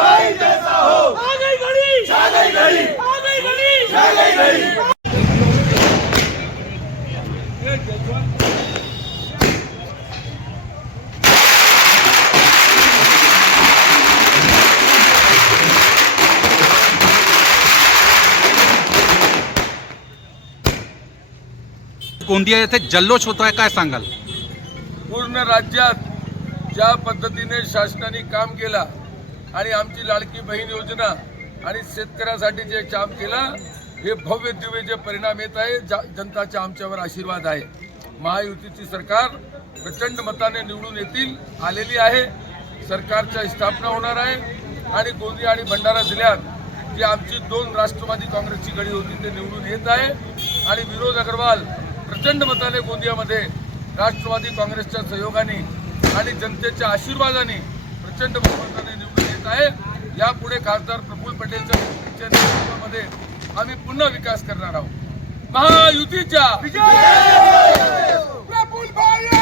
भाई जैसा हो, आ गई घड़ी, छा गई घड़ी, आ गई घड़ी, छा गई घड़ी। गोंदिया येथे जल्लोष होतोय, काय सांगाल? पूर्ण राज्यात ज्या पद्धतीने शासनाने काम केला आणि आमची लाडकी बहीण योजना आणि शेतकऱ्यासाठी जे काम केला, हे भव्य दिव्य जे परिणाम येत आहे, जनताचा आमच्यावर आशीर्वाद आहे। महायुतीची सरकार प्रचंड मताने निवडून येतील, आलेली आहे। सरकारची स्थापना होणार आहे आणि गोंदिया आणि भंडारा जिल्ह्यात जी आमची 2 राष्ट्रवादी काँग्रेसची गडी होती ते निवडून येत आहे आणि विनोद अग्रवाल प्रचंड मताने गोंदियामध्ये राष्ट्रवादी काँग्रेसच्या सहयोगाने आणि जनतेच्या आशीर्वादाने प्रचंड बहुमताने निवडून येत आहे। यापुढे खासदार प्रफुल्ल पटेलच्या नेतृत्वामध्ये आम्ही पुन्हा विकास करणार आहोत। महायुतीच्या प्रफुल्ल भाई